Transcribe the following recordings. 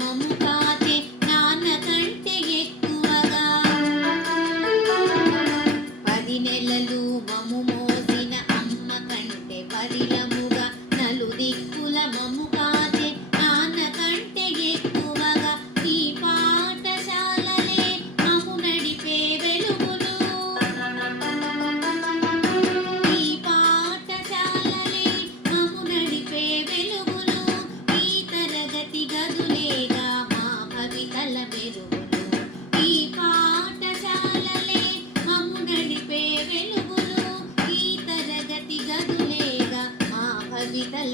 Mamata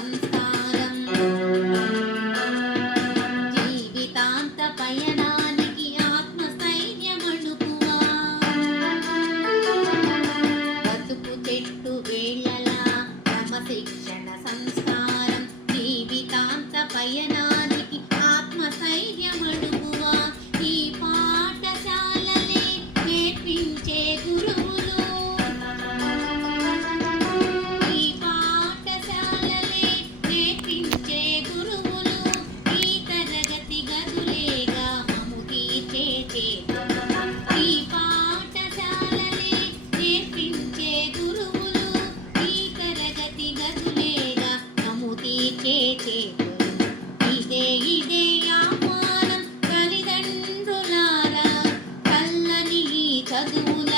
sometimes. చేసేపు ఇదే చదువు